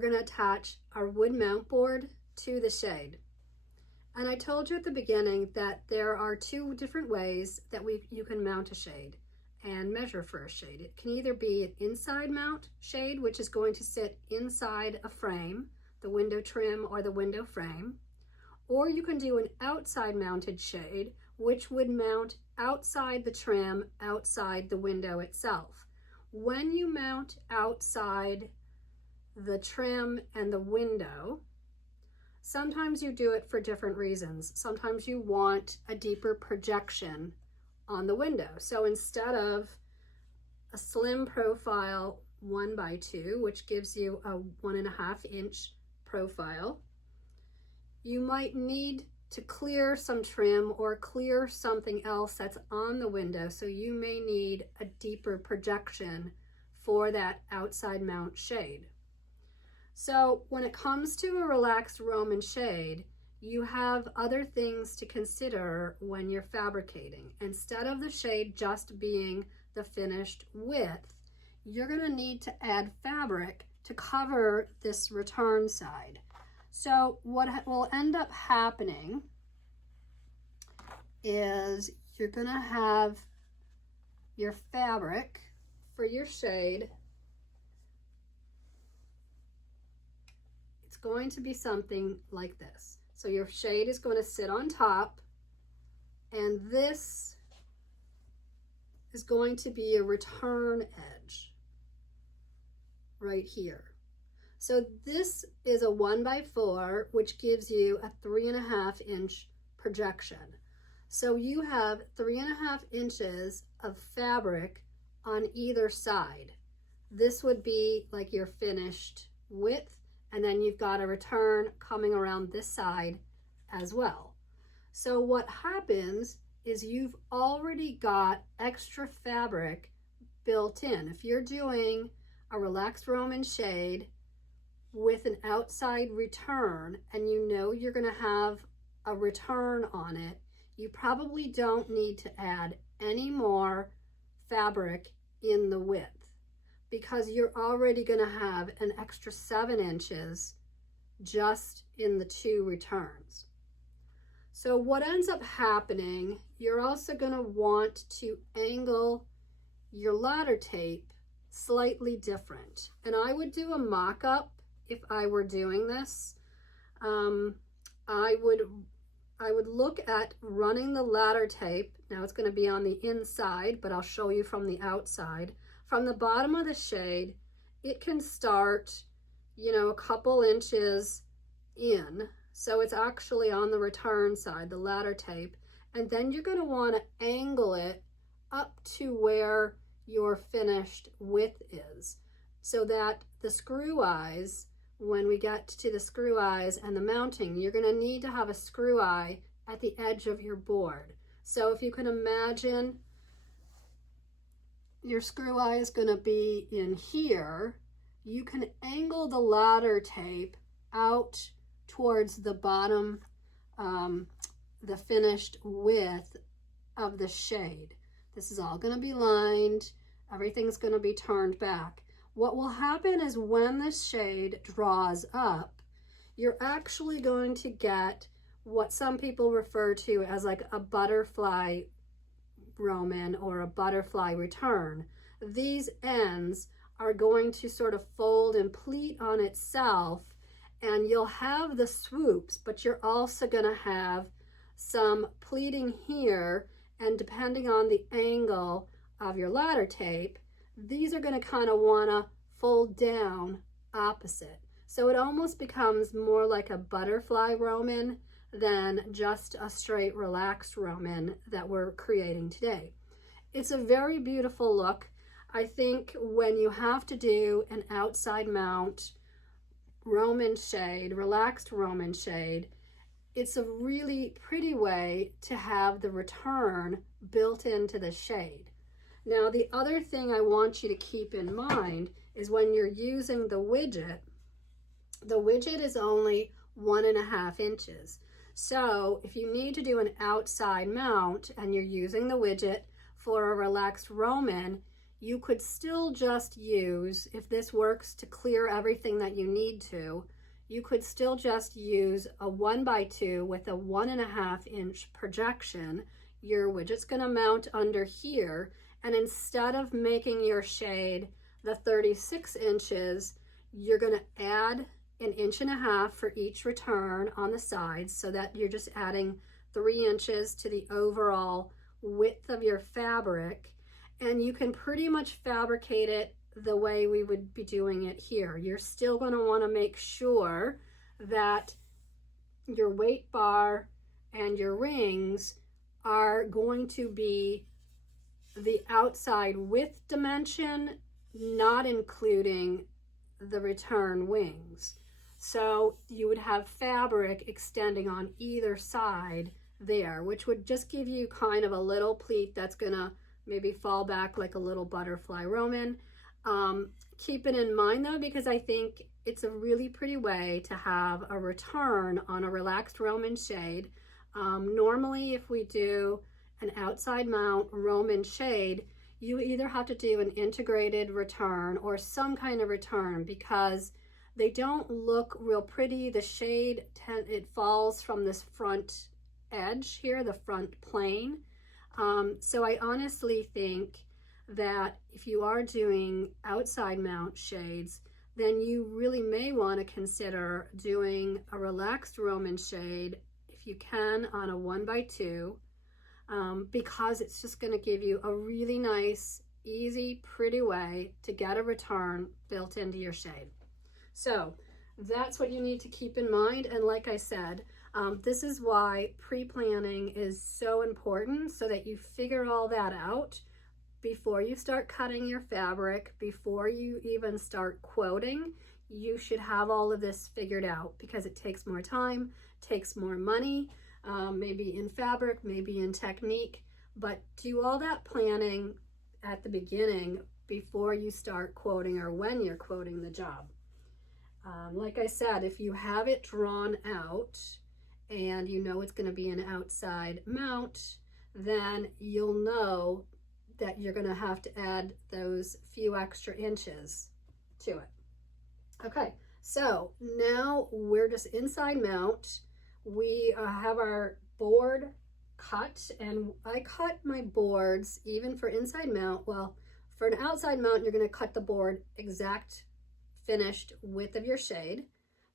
we're going to attach our wood mount board to the shade. And I told you at the beginning that there are two different ways that you can mount a shade and measure for a shade. It can either be an inside mount shade, which is going to sit inside a frame, the window trim or the window frame, or you can do an outside mounted shade, which would mount outside the trim, outside the window itself. When you mount outside the trim and the window, sometimes you do it for different reasons. Sometimes you want a deeper projection on the window. So instead of a slim profile 1x2, which gives you a 1.5 inch profile, you might need to clear some trim or clear something else that's on the window. So you may need a deeper projection for that outside mount shade. So when it comes to a relaxed Roman shade, you have other things to consider when you're fabricating. Instead of the shade just being the finished width, you're going to need to add fabric to cover this return side. So what will end up happening is you're going to have your fabric for your shade. It's going to be something like this. So your shade is going to sit on top, and this is going to be a return edge right here. So this is a 1x4, which gives you a 3.5 inch projection. So you have 3.5 inches of fabric on either side. This would be like your finished width, and then you've got a return coming around this side as well. So what happens is you've already got extra fabric built in. If you're doing a relaxed Roman shade with an outside return and you know you're going to have a return on it, you probably don't need to add any more fabric in the width, because you're already going to have an extra 7 inches just in the two returns. So what ends up happening, you're also going to want to angle your ladder tape slightly different. And I would do a mock-up if I were doing this. I would look at running the ladder tape. Now it's going to be on the inside, but I'll show you from the outside. From the bottom of the shade, it can start, a couple inches in. So it's actually on the return side, the ladder tape. And then you're going to want to angle it up to where your finished width is, so that the screw eyes, when we get to the screw eyes and the mounting, you're going to need to have a screw eye at the edge of your board. So if you can imagine, your screw eye is going to be in here. You can angle the ladder tape out towards the bottom, the finished width of the shade. This is all going to be lined. Everything's going to be turned back. What will happen is when this shade draws up, you're actually going to get what some people refer to as like a butterfly Roman or a butterfly return. These ends are going to sort of fold and pleat on itself, and you'll have the swoops, but you're also going to have some pleating here, and depending on the angle of your ladder tape, these are going to kind of want to fold down opposite. So it almost becomes more like a butterfly Roman than just a straight relaxed Roman that we're creating today. It's a very beautiful look. I think when you have to do an outside mount Roman shade, relaxed Roman shade, it's a really pretty way to have the return built into the shade. Now, the other thing I want you to keep in mind is when you're using the widget is only 1.5 inches. So if you need to do an outside mount and you're using the widget for a relaxed Roman, you could still just use, if this works to clear everything that you need to, you could still just use a 1x2 with a 1.5 inch projection. Your widget's going to mount under here, and instead of making your shade the 36 inches, you're going to add an 1.5 inches for each return on the sides, so that you're just adding 3 inches to the overall width of your fabric. And you can pretty much fabricate it the way we would be doing it here. You're still going to want to make sure that your weight bar and your rings are going to be the outside width dimension, not including the return wings. So you would have fabric extending on either side there, which would just give you kind of a little pleat that's gonna maybe fall back like a little butterfly Roman. Keep it in mind though, because I think it's a really pretty way to have a return on a relaxed Roman shade. Normally if we do an outside mount Roman shade, you either have to do an integrated return or some kind of return, because they don't look real pretty. The shade, it falls from this front edge here, the front plane. So I honestly think that if you are doing outside mount shades, then you really may want to consider doing a relaxed Roman shade, if you can, on a 1x2, because it's just going to give you a really nice, easy, pretty way to get a return built into your shade. So that's what you need to keep in mind. And like I said, this is why pre-planning is so important, so that you figure all that out before you start cutting your fabric, before you even start quoting. You should have all of this figured out, because it takes more time, takes more money, maybe in fabric, maybe in technique, but do all that planning at the beginning before you start quoting, or when you're quoting the job. Like I said, if you have it drawn out and you know it's going to be an outside mount, then you'll know that you're going to have to add those few extra inches to it. Okay, so now we're just inside mount. We have our board cut, and I cut my boards even for inside mount. Well, for an outside mount, you're going to cut the board exact finished width of your shade,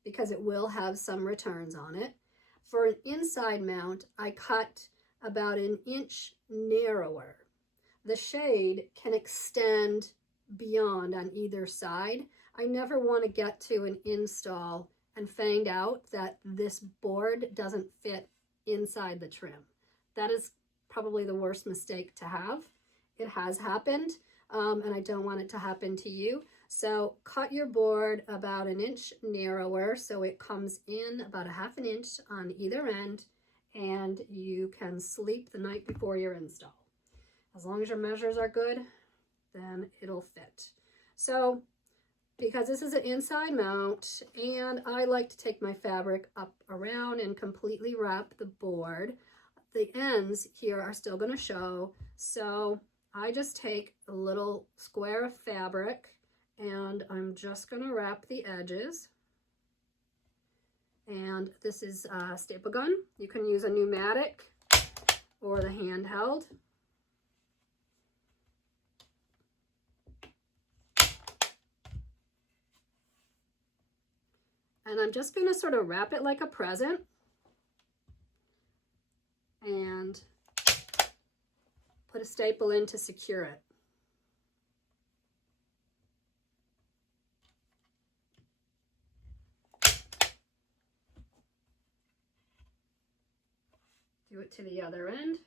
because it will have some returns on it. For an inside mount, I cut about 1 inch narrower. The shade can extend beyond on either side. I never want to get to an install and find out that this board doesn't fit inside the trim. That is probably the worst mistake to have. It has happened, and I don't want it to happen to you. So cut your board about 1 inch narrower, so it comes in about 1/2 inch on either end, and you can sleep the night before your install. As long as your measures are good, then it'll fit. So because this is an inside mount, and I like to take my fabric up around and completely wrap the board, the ends here are still going to show. So I just take a little square of fabric, and I'm just going to wrap the edges. And this is a staple gun. You can use a pneumatic or the handheld. And I'm just going to sort of wrap it like a present and put a staple in to secure it. Do it to the other end.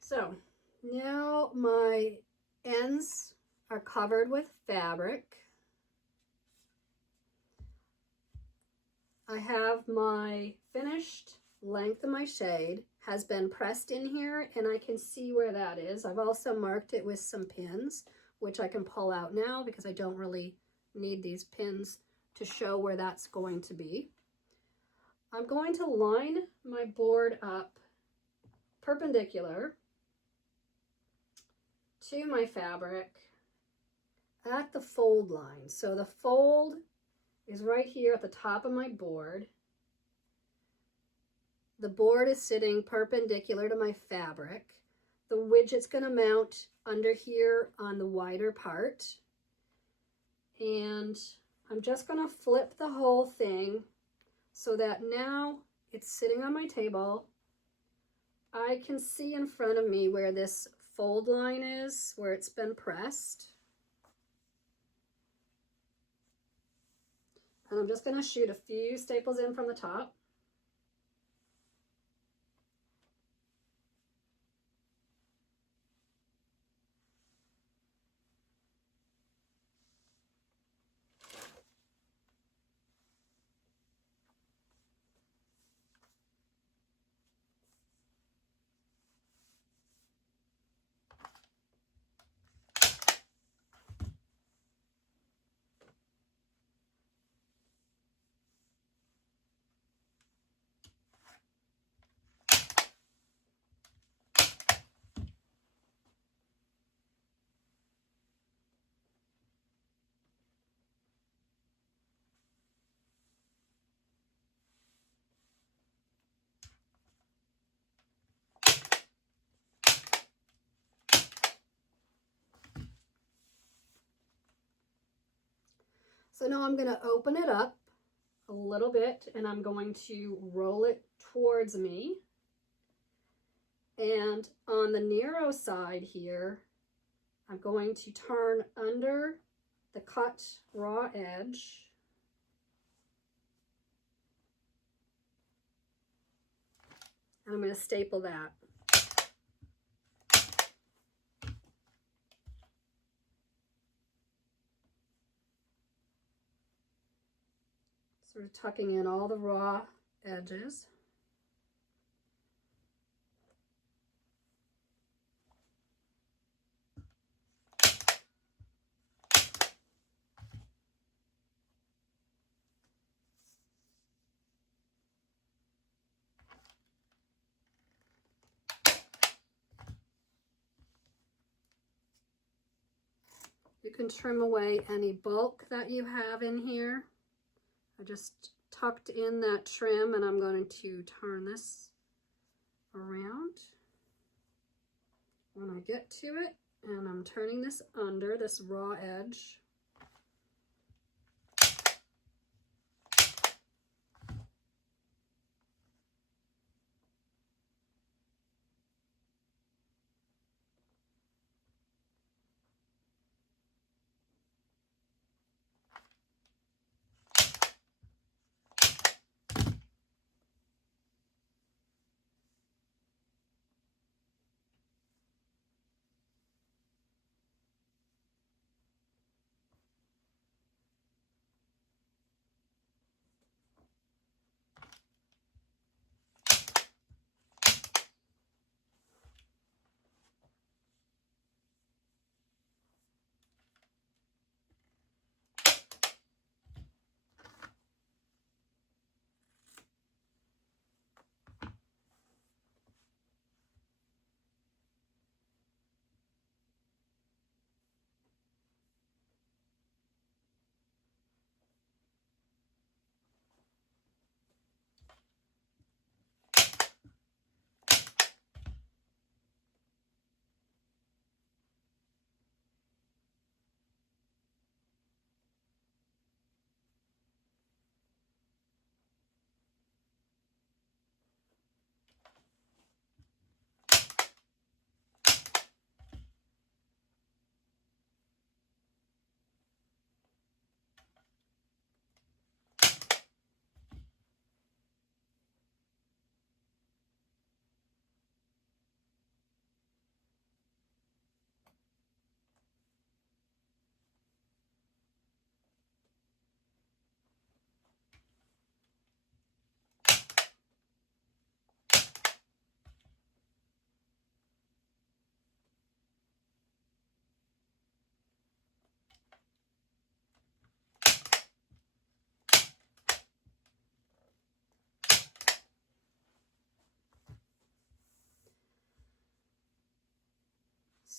So now my ends are covered with fabric. I have my finished length of my shade has been pressed in here, and I can see where that is. I've also marked it with some pins, which I can pull out now because I don't really need these pins to show where that's going to be. I'm going to line my board up perpendicular to my fabric at the fold line. So the fold is right here at the top of my board. The board is sitting perpendicular to my fabric. The widget's going to mount under here on the wider part. And I'm just going to flip the whole thing so that now it's sitting on my table. I can see in front of me where this fold line is, where it's been pressed. And I'm just going to shoot a few staples in from the top. So now I'm going to open it up a little bit and I'm going to roll it towards me. And on the narrow side here, I'm going to turn under the cut raw edge. And I'm going to staple that. Sort of tucking in all the raw edges. You can trim away any bulk that you have in here. I just tucked in that trim and I'm going to turn this around when I get to it, and I'm turning this under this raw edge.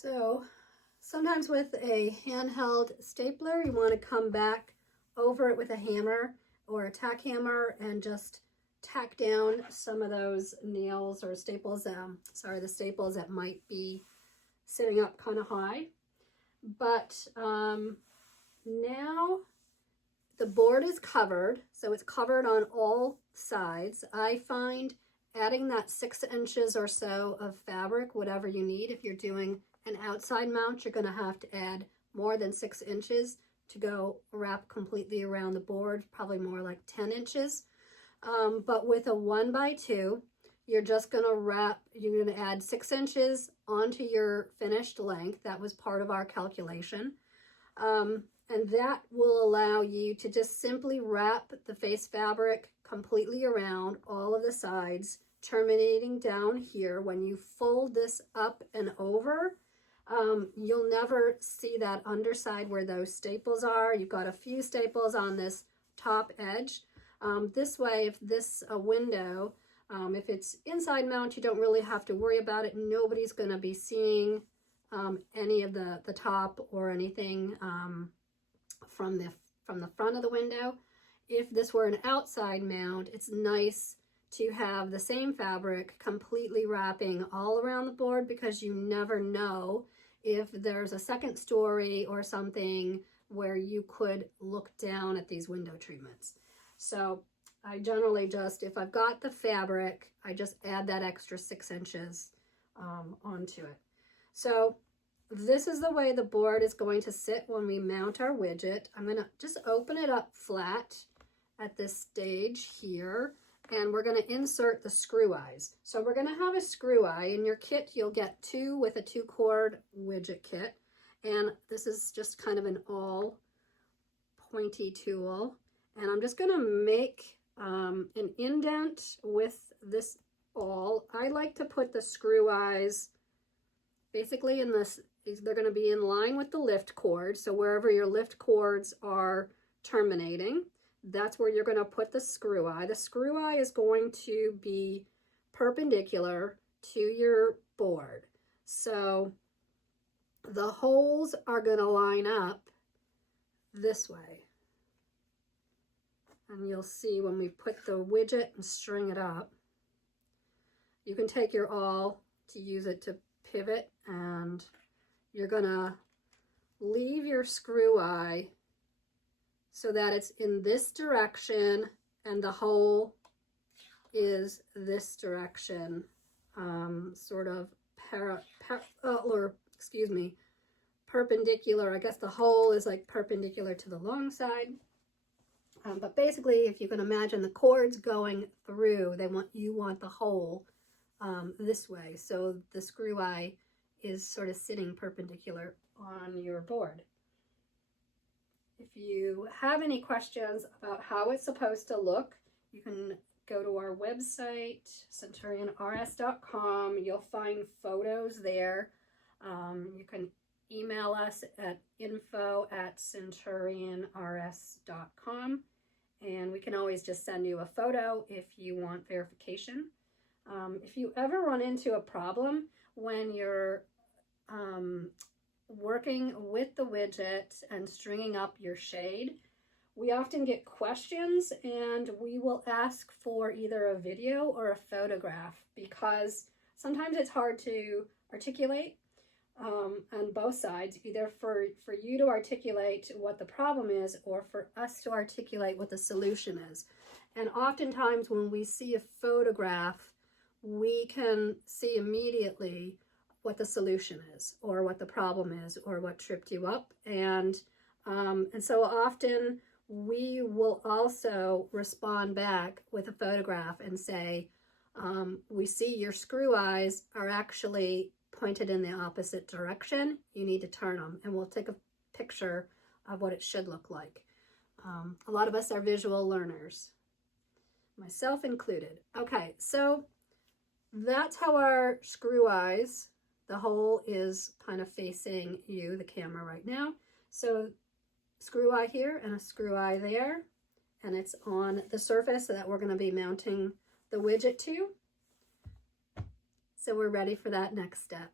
So sometimes with a handheld stapler, you want to come back over it with a hammer or a tack hammer and just tack down some of those nails or staples, the staples that might be sitting up kind of high. But now the board is covered, so it's covered on all sides. I find adding that 6 inches or so of fabric, whatever you need, if you're doing an outside mount, you're going to have to add more than 6 inches to go wrap completely around the board, probably more like 10 inches. But with a 1x2, you're just going to wrap, you're going to add 6 inches onto your finished length. That was part of our calculation. And that will allow you to just simply wrap the face fabric completely around all of the sides, terminating down here. When you fold this up and over, you'll never see that underside where those staples are. You've got a few staples on this top edge. This way, if this window, if it's inside mount, you don't really have to worry about it. Nobody's going to be seeing any of the top or anything from the front of the window. If this were an outside mount, it's nice to have the same fabric completely wrapping all around the board, because you never know if there's a second story or something where you could look down at these window treatments. So I generally just, if I've got the fabric, I just add that extra 6 inches onto it. So this is the way the board is going to sit when we mount our widget. I'm going to just open it up flat at this stage here, and we're going to insert the screw eyes. So we're going to have a screw eye. In your kit, you'll get 2 with a 2-cord widget kit, and this is just kind of an all pointy tool. And I'm just going to make an indent with this awl. I like to put the screw eyes basically in this, they're going to be in line with the lift cord. So wherever your lift cords are terminating, that's where you're going to put the screw eye. The screw eye is going to be perpendicular to your board. So the holes are going to line up this way. And you'll see when we put the widget and string it up, you can take your awl to use it to pivot, and you're gonna leave your screw eye so that it's in this direction and the hole is this direction, sort of perpendicular. I guess the hole is like perpendicular to the long side. But basically, if you can imagine the cords going through, you want the hole this way. So the screw eye is sort of sitting perpendicular on your board. If you have any questions about how it's supposed to look, you can go to our website, centurionrs.com. You'll find photos there. You can email us at info@centurionrs.com. And we can always just send you a photo if you want verification. If you ever run into a problem when you're working with the widget and stringing up your shade, we often get questions, and we will ask for either a video or a photograph, because sometimes it's hard to articulate on both sides, either for you to articulate what the problem is or for us to articulate what the solution is. And oftentimes when we see a photograph, we can see immediately what the solution is or what the problem is or what tripped you up. And so often we will also respond back with a photograph and say, we see your screw eyes are actually pointed in the opposite direction. You need to turn them, and we'll take a picture of what it should look like. A lot of us are visual learners, myself included. Okay, so that's how our screw eyes, the hole is kind of facing you, the camera right now. So screw eye here and a screw eye there, and it's on the surface that we're going to be mounting the widget to. So we're ready for that next step.